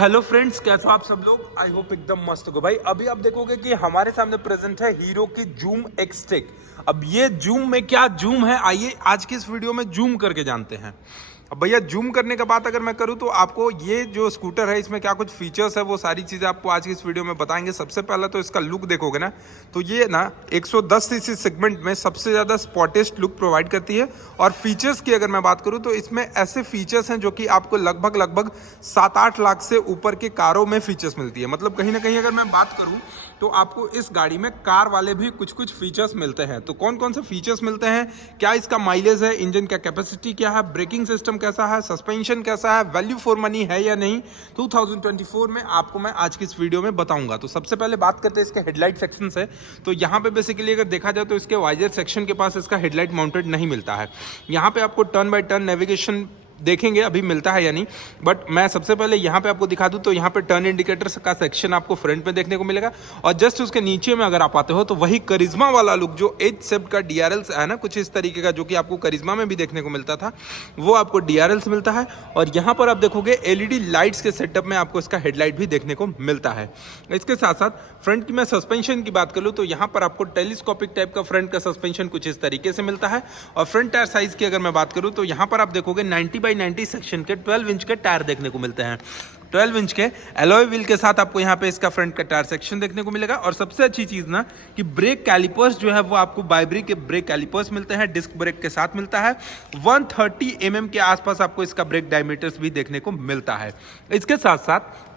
Hello friends, कैसे हो आप सब लोग। आई होप एकदम मस्त हो भाई। अभी आप देखोगे कि हमारे सामने प्रेजेंट है हीरो की जूम एक्सटेक। अब ये जूम में क्या जूम है, आइए आज की इस वीडियो में जूम करके जानते हैं। अब भैया जूम करने का बात अगर मैं करूं तो आपको ये जो स्कूटर है इसमें क्या कुछ फीचर्स है वो सारी चीज़ें आपको आज की इस वीडियो में बताएंगे। सबसे पहला तो इसका लुक देखोगे ना तो ये ना 110 सीसी सेगमेंट में सबसे ज़्यादा स्पॉटेस्ट लुक प्रोवाइड करती है। और फीचर्स की अगर मैं बात करूं तो इसमें ऐसे फीचर्स हैं जो कि आपको लगभग 7-8 लाख से ऊपर के कारों में फीचर्स मिलती है। मतलब कहीं ना कहीं अगर मैं बात करूं तो आपको इस गाड़ी में कार वाले भी कुछ कुछ फीचर्स मिलते हैं। तो कौन कौन से फीचर्स मिलते हैं, क्या इसका माइलेज है, इंजन का कैपेसिटी क्या है, ब्रेकिंग सिस्टम कैसा है, सस्पेंशन कैसा है, वैल्यू फॉर मनी है या नहीं, 2024 में आपको मैं आज की इस वीडियो में बताऊंगा। तो सबसे पहले बात करते हैं इसके हेडलाइट सेक्शन से। तो यहाँ पे बेसिकली अगर देखा जाए तो इसके वाइजर सेक्शन के पास इसका हेडलाइट माउंटेड नहीं मिलता है। यहाँ पे आपको टर्न बाय टर्न नेविगेशन देखेंगे अभी मिलता है या नहीं, बट मैं सबसे पहले यहाँ पे आपको दिखा दूँ तो यहाँ पे टर्न इंडिकेटर का सेक्शन आपको फ्रंट में देखने को मिलेगा। और जस्ट उसके नीचे में अगर आप आते हो तो वही करिश्मा वाला लुक जो एज सेप्ट का डीआरएल्स है ना, कुछ इस तरीके का जो कि आपको करिश्मा में भी देखने को मिलता था, वो आपको डीआरएल्स मिलता है। और यहाँ पर आप देखोगे एलईडी लाइट्स के सेटअप में आपको इसका हेडलाइट भी देखने को मिलता है। इसके साथ साथ फ्रंट की मैं सस्पेंशन की बात करूँ तो यहाँ पर आपको टेलीस्कोपिक टाइप का फ्रंट का सस्पेंशन कुछ इस तरीके से मिलता है। और फ्रंट टायर साइज की अगर मैं बात करूँ तो यहाँ पर आप देखोगे 90/90 सेक्शन के 12 इंच के टायर देखने को मिलते हैं। 12 इंच के एलॉय व्हील के साथ आपको यहाँ पे इसका फ्रंट का टायर सेक्शन देखने को मिलेगा। और सबसे अच्छी चीज ना कि ब्रेक कैलिपर्स जो है वो आपको बाइब्री के ब्रेक कैलिपर्स मिलते हैं, डिस्क ब्रेक के साथ मिलता है। 130 mm के आसपास आपको इसका ब्रेक डायमीटर्स भी देखने को मिलता है। इसके साथ साथ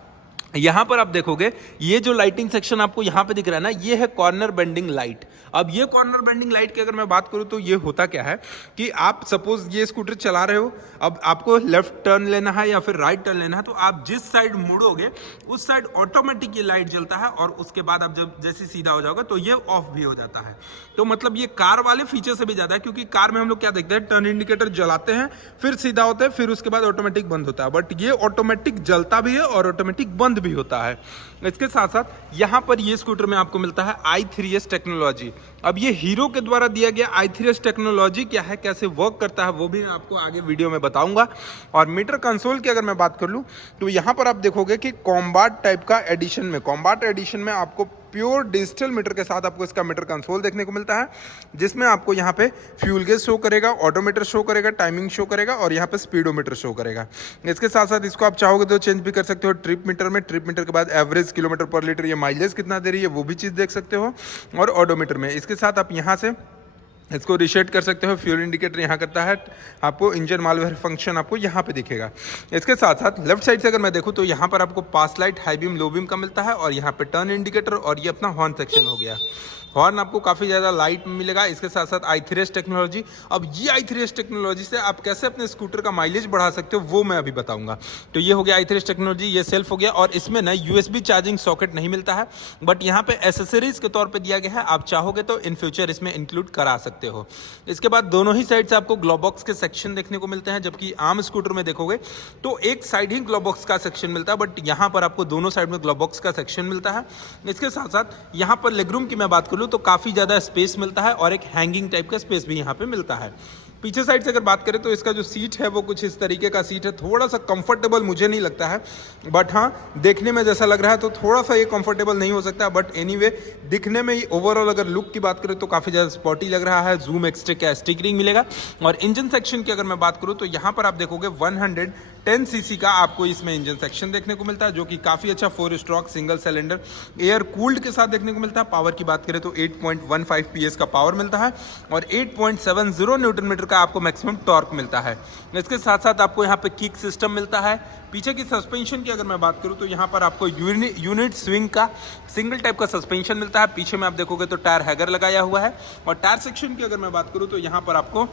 यहाँ पर आप देखोगे ये जो लाइटिंग सेक्शन आपको यहाँ पे दिख रहा है ना, ये है कॉर्नर बेंडिंग लाइट। अब ये कॉर्नर बेंडिंग लाइट की अगर मैं बात करूँ तो ये होता क्या है कि आप सपोज ये स्कूटर चला रहे हो, अब आपको लेफ्ट टर्न लेना है या फिर राइट टर्न लेना है, तो आप जिस साइड मुड़ोगे उस साइड ऑटोमेटिक ये लाइट जलता है और उसके बाद आप जब जैसे सीधा हो जाओगे तो ये ऑफ भी हो जाता है। तो मतलब ये कार वाले फीचर से भी ज्यादा है, क्योंकि कार में हम लोग क्या देखते हैं, टर्न इंडिकेटर जलाते हैं फिर सीधा होते हैं फिर उसके बाद ऑटोमेटिक बंद होता है, बट ये ऑटोमेटिक जलता भी है और ऑटोमेटिक बंद भी होता है। इसके साथ साथ यहाँ पर ये स्कूटर में आपको मिलता है i3s टेक्नोलॉजी। अब ये हीरो के द्वारा दिया गया i3s टेक्नोलॉजी क्या है, कैसे वर्क करता है, वो भी मैं आपको आगे वीडियो में बताऊंगा। और मीटर कंसोल की अगर मैं बात कर लूँ तो यहाँ पर आप देखोगे कि कॉम्बैट टाइप का एडिशन में, कॉम्बैट एडिशन में आपको प्योर डिजिटल मीटर के साथ आपको इसका मीटर कंसोल देखने को मिलता है, जिसमें आपको यहाँ पे फ्यूल गेज शो करेगा, ऑडोमीटर शो करेगा, टाइमिंग शो करेगा और यहाँ पे स्पीडोमीटर शो करेगा। इसके साथ साथ इसको आप चाहोगे तो चेंज भी कर सकते हो ट्रिप मीटर में। ट्रिप मीटर के बाद एवरेज किलोमीटर पर लीटर, ये माइलेज कितना दे रही है वो भी चीज़ देख सकते हो, और ऑडोमीटर में। इसके साथ आप यहाँ से इसको रिसेट कर सकते हो। फ्यूल इंडिकेटर यहाँ करता है, आपको इंजन मालवेयर फंक्शन आपको यहाँ पे दिखेगा। इसके साथ साथ लेफ्ट साइड से अगर मैं देखूँ तो यहाँ पर आपको पास light, high beam, low beam का मिलता है और यहाँ पे टर्न इंडिकेटर और ये अपना हॉर्न सेक्शन हो गया। हॉर्न आपको काफ़ी ज़्यादा लाइट में मिलेगा। इसके साथ साथ i3s टेक्नोलॉजी। अब ये i3s टेक्नोलॉजी से आप कैसे अपने स्कूटर का माइलेज बढ़ा सकते हो वो मैं अभी बताऊंगा। तो ये हो गया i3s टेक्नोलॉजी, ये सेल्फ हो गया। और इसमें ना USB चार्जिंग सॉकेट नहीं मिलता है, बट यहाँ पे एसेसरीज के तौर पे दिया गया है, आप चाहोगे तो इन फ्यूचर इसमें इंक्लूड करा सकते हो। इसके बाद दोनों ही साइड से आपको ग्लोबॉक्स के सेक्शन देखने को मिलते हैं, जबकि आम स्कूटर में देखोगे तो एक साइड ही ग्लोबॉक्स का सेक्शन मिलता है, बट यहाँ पर आपको दोनों साइड में ग्लोबॉक्स का सेक्शन मिलता है। इसके साथ साथ यहाँ पर लेगरूम की मैं बात करूँ तो काफ़ी ज़्यादा स्पेस मिलता है और एक हैंगिंग टाइप का स्पेस भी यहाँ पे मिलता है। पीछे साइड से अगर बात करें तो इसका जो सीट है वो कुछ इस तरीके का सीट है, थोड़ा सा कंफर्टेबल मुझे नहीं लगता है, बट हाँ देखने में जैसा लग रहा है तो थोड़ा सा ये कंफर्टेबल नहीं हो सकता, बट एनीवे दिखने में ही ओवरऑल अगर लुक की बात करें तो काफ़ी ज़्यादा स्पॉटी लग रहा है। जूम एक्सट्रा का स्टिकरिंग मिलेगा। और इंजन सेक्शन की अगर मैं बात करूँ तो यहाँ पर आप देखोगे 110 सीसी का आपको इसमें इंजन सेक्शन देखने को मिलता है, जो कि काफ़ी अच्छा 4 stroke single cylinder air cooled के साथ देखने को मिलता है। पावर की बात करें तो 8.15 PS का पावर मिलता है और 8.70 न्यूटन मीटर का आपको मैक्सिमम टॉर्क मिलता है। इसके साथ साथ आपको यहाँ पे किक सिस्टम मिलता है। पीछे की सस्पेंशन की अगर मैं बात करूँ तो यहाँ पर आपको यूनिट स्विंग का सिंगल टाइप का सस्पेंशन मिलता है। पीछे में आप देखोगे तो टायर हैगर लगाया हुआ है। और टायर सेक्शन की अगर मैं बात करूँ तो यहाँ पर आपको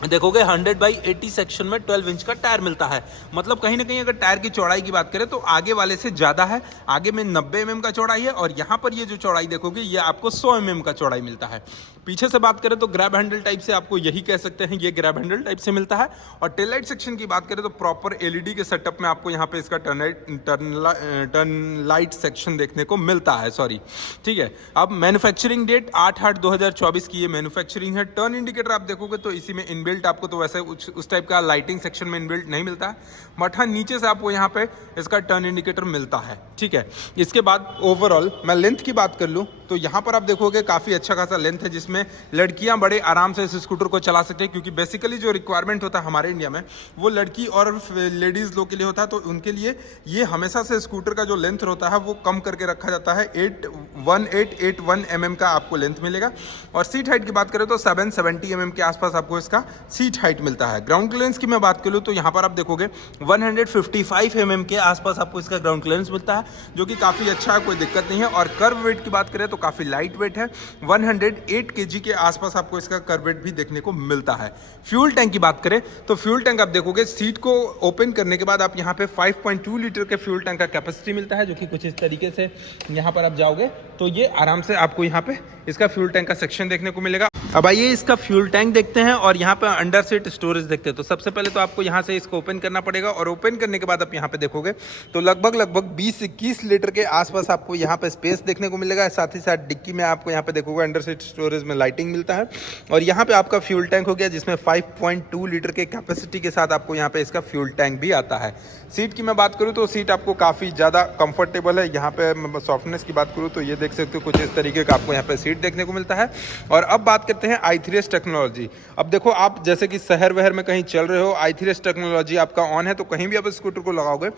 देखोगे 100/80 सेक्शन में 12 इंच का टायर मिलता है। मतलब कहीं ना कहीं अगर टायर की चौड़ाई की बात करें तो आगे वाले से ज़्यादा है। आगे में 90 mm का चौड़ाई है और यहाँ पर ये जो चौड़ाई देखोगे ये आपको 100 mm का चौड़ाई मिलता है। पीछे से बात करें तो ग्रैब हैंडल टाइप से आपको यही कह सकते हैं, ये ग्रैब हैंडल टाइप से मिलता है। और टेल लाइट सेक्शन की बात करें तो प्रॉपर एलईडी के सेटअप में आपको यहाँ पे इसका टर्न लाइट सेक्शन देखने को मिलता है। सॉरी, ठीक है। अब मैन्युफैक्चरिंग डेट 8/8/2024 की ये मैन्युफैक्चरिंग है। टर्न इंडिकेटर आप देखोगे तो इसी में इनबिल्ट आपको तो वैसे उस टाइप का लाइटिंग सेक्शन में इनबिल्ट नहीं मिलता है, बट हाँ नीचे से आपको यहाँ पे इसका टर्न इंडिकेटर मिलता है, ठीक है। इसके बाद ओवरऑल मैं लेंथ की बात कर लूँ तो यहाँ पर आप देखोगे काफ़ी अच्छा खासा लेंथ है, जिसमें लड़कियाँ बड़े आराम से इस स्कूटर को चला सकते हैं, क्योंकि बेसिकली जो रिक्वायरमेंट होता है हमारे इंडिया में वो लड़की और लेडीज़ लोग के लिए होता है, तो उनके लिए ये हमेशा से स्कूटर का जो लेंथ होता है वो कम करके रखा जाता है। 1881 mm का आपको लेंथ मिलेगा। और सीट हाइट की बात करें तो 770 mm के आसपास आपको इसका सीट हाइट मिलता है। ग्राउंड क्लियरेंस की मैं बात करूँ तो यहाँ पर आप देखोगे 155 mm के आसपास आपको इसका ग्राउंड क्लियरेंस मिलता है, जो कि काफ़ी अच्छा है, कोई दिक्कत नहीं है। और कर्व वेट की बात करें तो काफ़ी लाइट वेट है, 108 kg के आसपास आपको इसका कर्व वेट भी देखने को मिलता है। फ्यूल टैंक की बात करें तो फ्यूल टैंक आप देखोगे सीट को ओपन करने के बाद आप यहाँ पे 5.2 लीटर के फ्यूल टैंक का कैपेसिटी मिलता है, जो कि कुछ इस तरीके से यहाँ पर आप जाओगे तो ये आराम से आपको यहाँ पे इसका फ्यूल टैंक का सेक्शन देखने को मिलेगा। अब आइए इसका फ्यूल टैंक देखते हैं और यहाँ पे अंडर सीट स्टोरेज देखते हैं। तो सबसे पहले तो आपको यहाँ से इसको ओपन करना पड़ेगा, और ओपन करने के बाद आप यहाँ पे देखोगे तो लगभग 20-21 लीटर के आसपास आपको यहाँ पे स्पेस देखने को मिलेगा। साथ ही साथ डिक्की में आपको यहाँ पे देखोगे अंडर सीट स्टोरेज में लाइटिंग मिलता है, और यहाँ पे आपका फ्यूल टैंक हो गया, जिसमें 5.2 लीटर के कैपेसिटी के साथ आपको यहाँ पे इसका फ्यूल टैंक भी आता है। सीट की मैं बात करूँ तो सीट आपको काफ़ी ज़्यादा कंफर्टेबल है। यहाँ पे सॉफ्टनेस की बात करूँ तो ये देख सकते हो कुछ इस तरीके का आपको यहाँ पे सीट देखने को मिलता है। और अब बात करते हैं i3s टेक्नोलॉजी। अब देखो आप जैसे कि शहर वहर में कहीं चल रहे हो, i3s टेक्नोलॉजी आपका ऑन है, तो कहीं भी आप स्कूटर को लगाओगे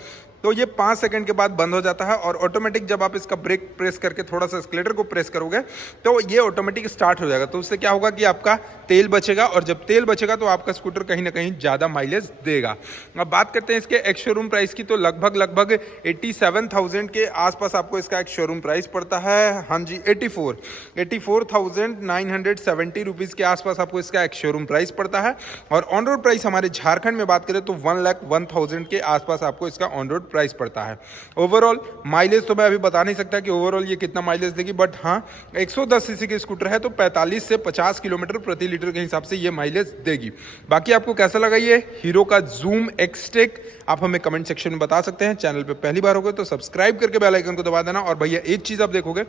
तो ये 5 सेकंड के बाद बंद हो जाता है, और ऑटोमेटिक जब आप इसका ब्रेक प्रेस करके थोड़ा सा एक्सीलरेटर को प्रेस करोगे तो ये ऑटोमेटिक स्टार्ट हो जाएगा। तो उससे क्या होगा कि आपका तेल बचेगा, और जब तेल बचेगा तो आपका स्कूटर कहीं ना कहीं ज़्यादा माइलेज देगा। अब बात करते हैं इसके एक्स शोरूम प्राइस की, तो लगभग 87,000 के आसपास आपको इसका एक शोरूम प्राइस पड़ता है। हाँ जी, 84,970 रुपीज़ के आसपास आपको इसका एक शोरूम प्राइस पड़ता है। और ऑन रोड प्राइस हमारे झारखंड में बात करें तो 1,01,000 के आसपास आपको इसका ऑन रोड प्राइस पड़ता है। ओवरऑल माइलेज तो मैं अभी बता नहीं सकता कि ओवरऑल ये कितना माइलेज देगी, बट हाँ 110 सीसी के स्कूटर है तो 45 से 50 किलोमीटर प्रति लीटर के हिसाब से ये माइलेज देगी। बाकी आपको कैसा लगा ये हीरो का जूम एक्सटेक, आप हमें कमेंट सेक्शन में बता सकते हैं। चैनल पे पहली बार हो गए तो सब्सक्राइब करके बेल आइकन को दबा देना। और भैया एक चीज़ आप देखोगे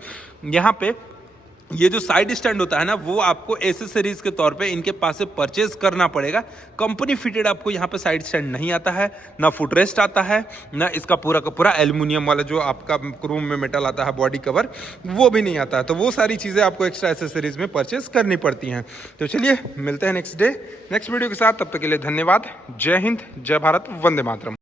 यहाँ पे ये जो साइड स्टैंड होता है ना, वो आपको एसेसरीज के तौर पे इनके पास से परचेज करना पड़ेगा। कंपनी फिटेड आपको यहाँ पे साइड स्टैंड नहीं आता है, ना फुटरेस्ट आता है, ना इसका पूरा का पूरा एल्युमिनियम वाला जो आपका क्रोम में मेटल आता है बॉडी कवर, वो भी नहीं आता है। तो वो सारी चीज़ें आपको एक्स्ट्रा एसेसरीज में परचेज करनी पड़ती हैं। तो चलिए मिलते हैं नेक्स्ट वीडियो के साथ, तब तक के लिए धन्यवाद। जय हिंद, जय भारत, वंदे मातरम।